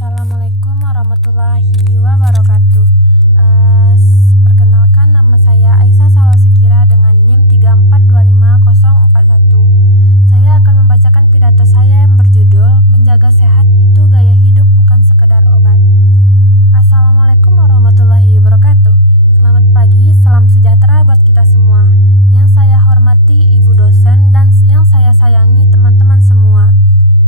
Assalamualaikum warahmatullahi wabarakatuh. Perkenalkan, nama saya Aisyah Salwasekira dengan NIM 3425041. Saya akan membacakan pidato saya yang berjudul Menjaga Sehat Itu Gaya Hidup Bukan Sekedar Obat. Assalamualaikum warahmatullahi wabarakatuh. Selamat pagi, salam sejahtera buat kita semua. Yang saya hormati Ibu dosen dan yang saya sayangi teman-teman semua.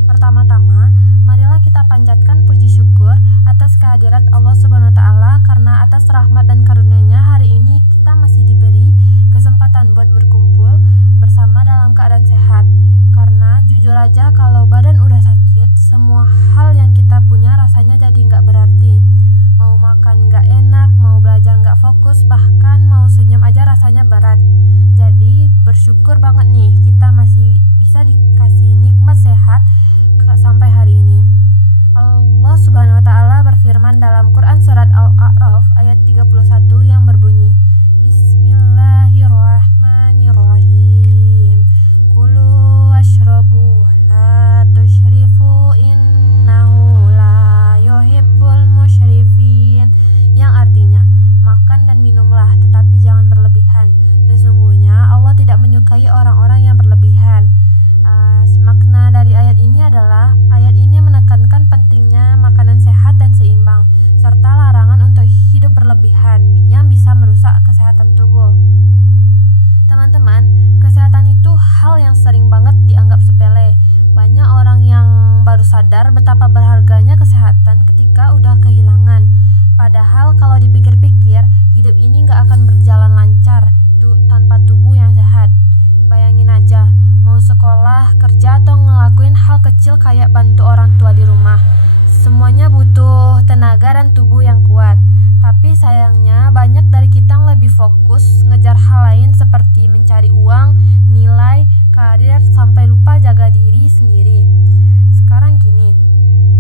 Pertama-tama, marilah kita panjatkan puji syukur atas kehadirat Allah Subhanahu wa Ta'ala, karena atas rahmat dan karunia-Nya hari ini kita masih diberi kesempatan buat berkumpul bersama dalam keadaan sehat. Karena jujur aja kalau badan udah sakit, semua hal yang kita punya rasanya jadi nggak berarti. Mau makan nggak enak, mau belajar nggak fokus, bahkan mau senyum aja rasanya berat. Jadi bersyukur banget nih kita masih bisa dikasih nikmat sehat sampai hari ini. Allah Subhanahu wa Ta'ala berfirman dalam Quran surat Al-A'raf ayat 31 yang berbunyi, Bismillahirrahmanirrahim. Kulu washrabu la tusyrifu innahu la yuhibbul musyrifin. Yang artinya, makan dan minumlah tetapi jangan berlebihan. Sesungguhnya Allah tidak menyukai orang-orang yang berlebihan. Makna dari ayat ini adalah ayat ini menekankan pentingnya makanan sehat dan seimbang, serta larangan untuk hidup berlebihan yang bisa merusak kesehatan tubuh. Teman-teman, kesehatan itu hal yang sering banget dianggap sepele. Banyak orang yang baru sadar betapa berharganya kesehatan ketika udah kehilangan. Padahal kalau dipikir-pikir, hidup ini gak akan berjalan lancar tanpa tubuh yang sehat. Bayangin aja, mau sekolah, kerja, atau ngelakuin hal kecil kayak bantu orang tua di rumah. Semuanya butuh tenaga dan tubuh yang kuat. Tapi sayangnya banyak dari kita yang lebih fokus ngejar hal lain seperti mencari uang, nilai, karir, sampai lupa jaga diri sendiri. Sekarang gini,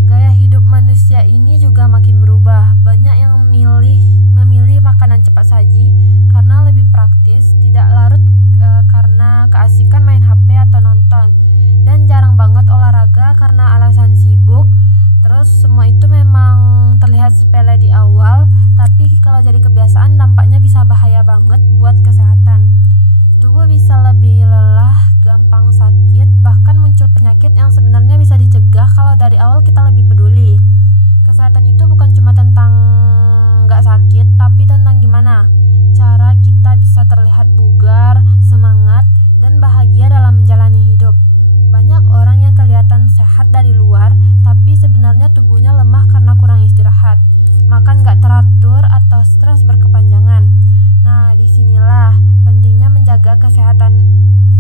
gaya hidup manusia ini juga makin berubah. Banyak yang memilih makanan cepat saji karena lebih praktis, tidak larut karena keasikan main HP atau nonton, dan jarang banget olahraga karena alasan sibuk. Terus semua itu memang terlihat sepele di awal, tapi kalau jadi kebiasaan dampaknya bisa bahaya banget buat kesehatan. Tubuh bisa lebih lelah, gampang sakit, bahkan muncul penyakit yang sebenarnya bisa dicegah kalau dari awal kita lebih peduli. Kesehatan itu bukan cuma tentang gak sakit, tapi tentang gimana cara kita bisa terlihat bugar, semangat, dan bahagia dalam menjalani hidup. Banyak orang yang kelihatan sehat dari luar, tapi sebenarnya tubuhnya lemah karena kurang istirahat, makan gak teratur, atau stres berkepanjangan. Nah, disinilah pentingnya menjaga kesehatan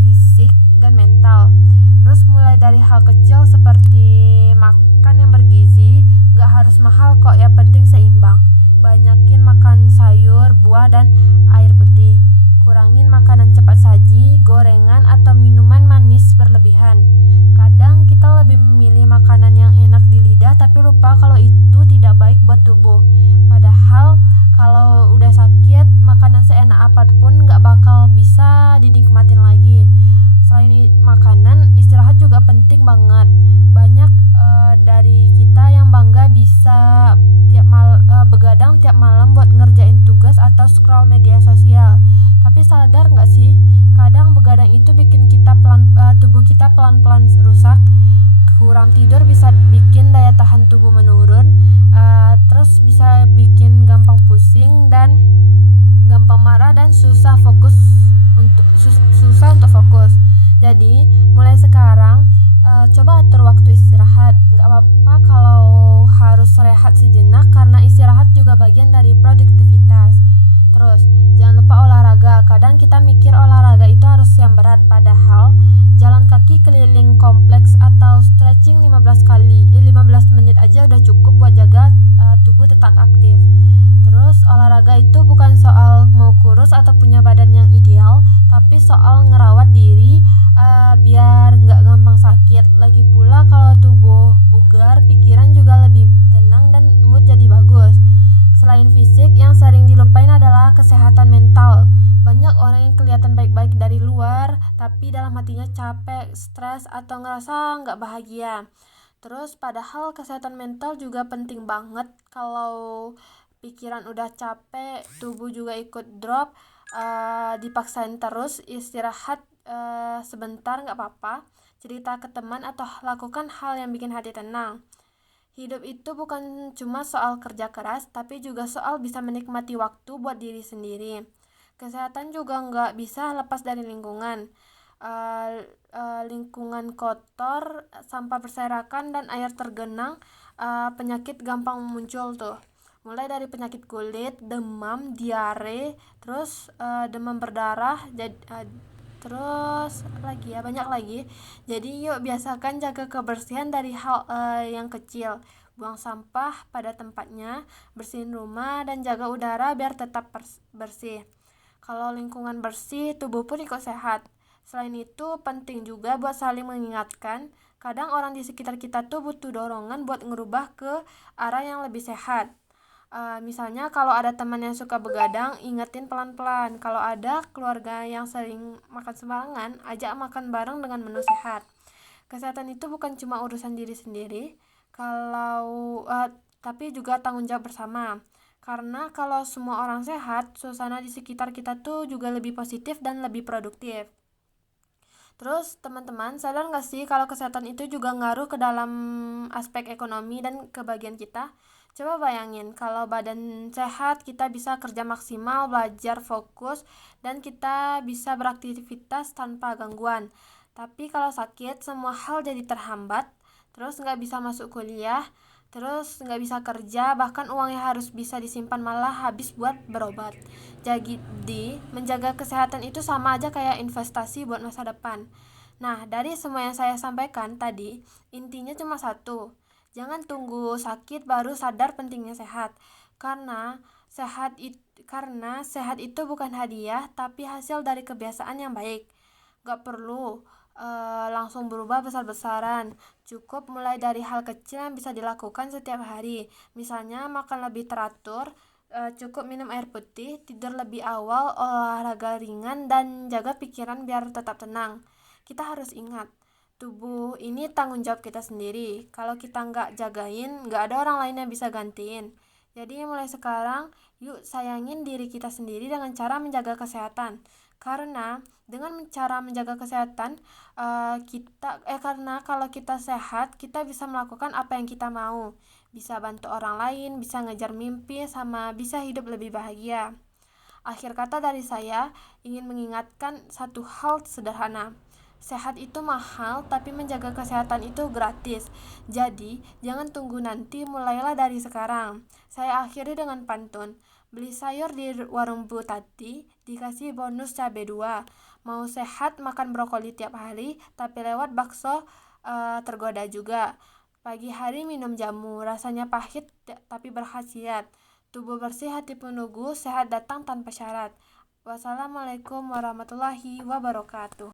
fisik dan mental. Terus mulai dari hal kecil seperti makan yang bergizi, gak harus mahal kok, ya penting seimbang. Banyakin makan sayur, buah, dan air putih. Kurangin makanan cepat saji, gorengan, atau minuman manis berlebihan. Kadang kita lebih memilih makanan yang enak di lidah tapi lupa kalau itu tidak baik buat tubuh. Padahal kalau udah sakit, makanan seenak apapun gak bakal bisa dinikmatin lagi. Selain makanan, istirahat juga penting banget. Banyak dari kita yang bangga bisa begadang tiap malam buat ngerjain tugas atau scroll media sosial. Tapi sadar gak sih, kadang begadang itu bikin tubuh kita pelan-pelan rusak. Kurang tidur bisa bikin daya tahan tubuh menurun, terus bisa bikin gampang pusing dan gampang marah dan susah untuk fokus. Jadi mulai sekarang coba atur waktu istirahat. Gak apa-apa kalau harus rehat sejenak, karena istirahat juga bagian dari produktivitas. Terus jangan lupa olahraga. Kadang kita mikir olahraga itu harus yang berat, padahal jalan kaki keliling kompleks atau stretching 15 menit aja udah cukup buat jaga tubuh tetap aktif. Terus olahraga itu bukan soal mau kurus atau punya badan yang ideal, tapi soal ngerawat diri biar nggak gampang sakit. Lagi pula kalau tubuh bugar, pikiran juga lebih tenang dan mood jadi bagus. Selain fisik, yang sering dilupain adalah kesehatan mental. Banyak orang yang kelihatan baik-baik dari luar, tapi dalam hatinya capek, stres, atau ngerasa nggak bahagia. Terus padahal kesehatan mental juga penting banget. Kalau pikiran udah capek, tubuh juga ikut drop, dipaksain terus istirahat sebentar nggak apa-apa, cerita ke teman atau lakukan hal yang bikin hati tenang. Hidup itu bukan cuma soal kerja keras, tapi juga soal bisa menikmati waktu buat diri sendiri. Kesehatan juga nggak bisa lepas dari lingkungan. Lingkungan kotor, sampah berserakan, dan air tergenang, penyakit gampang muncul tuh. Mulai dari penyakit kulit, demam, diare, terus demam berdarah, terus lagi ya banyak lagi. Jadi yuk biasakan jaga kebersihan dari hal yang kecil. Buang sampah pada tempatnya, bersihin rumah, dan jaga udara biar tetap bersih. Kalau lingkungan bersih, tubuh pun ikut sehat. Selain itu, penting juga buat saling mengingatkan. Kadang orang di sekitar kita tuh butuh dorongan buat ngerubah ke arah yang lebih sehat. Misalnya kalau ada teman yang suka begadang, ingetin pelan-pelan. Kalau ada keluarga yang sering makan sembarangan, ajak makan bareng dengan menu sehat. Kesehatan itu bukan cuma urusan diri sendiri, tapi juga tanggung jawab bersama. Karena kalau semua orang sehat, suasana di sekitar kita tuh juga lebih positif dan lebih produktif. Terus teman-teman sadar nggak sih kalau kesehatan itu juga ngaruh ke dalam aspek ekonomi dan kebahagiaan kita? Coba bayangin kalau badan sehat kita bisa kerja maksimal, belajar fokus, dan kita bisa beraktivitas tanpa gangguan. Tapi kalau sakit semua hal jadi terhambat, terus nggak bisa masuk kuliah, terus nggak bisa kerja, bahkan uang yang harus bisa disimpan malah habis buat berobat. Jadi menjaga kesehatan itu sama aja kayak investasi buat masa depan. Nah, dari semua yang saya sampaikan tadi, intinya cuma satu. Jangan tunggu sakit baru sadar pentingnya sehat. Karena sehat itu bukan hadiah, tapi hasil dari kebiasaan yang baik. Gak perlu langsung berubah besar-besaran. Cukup mulai dari hal kecil yang bisa dilakukan setiap hari. Misalnya makan lebih teratur, cukup minum air putih, tidur lebih awal, olahraga ringan, dan jaga pikiran biar tetap tenang. Kita harus ingat, tubuh ini tanggung jawab kita sendiri. Kalau kita nggak jagain, nggak ada orang lain yang bisa gantiin. Jadi mulai sekarang, yuk sayangin diri kita sendiri dengan cara menjaga kesehatan. Karena dengan cara menjaga kesehatan, karena kalau kita sehat, kita bisa melakukan apa yang kita mau. Bisa bantu orang lain, bisa ngejar mimpi, sama bisa hidup lebih bahagia. Akhir kata dari saya, ingin mengingatkan satu hal sederhana. Sehat itu mahal, tapi menjaga kesehatan itu gratis. Jadi, jangan tunggu nanti, mulailah dari sekarang. Saya akhiri dengan pantun. Beli sayur di warung Bu Tati, dikasih bonus cabai 2. Mau sehat, makan brokoli tiap hari, tapi lewat bakso tergoda juga. Pagi hari minum jamu, rasanya pahit tapi berkhasiat. Tubuh bersih, hati penuh, sehat datang tanpa syarat. Wassalamualaikum warahmatullahi wabarakatuh.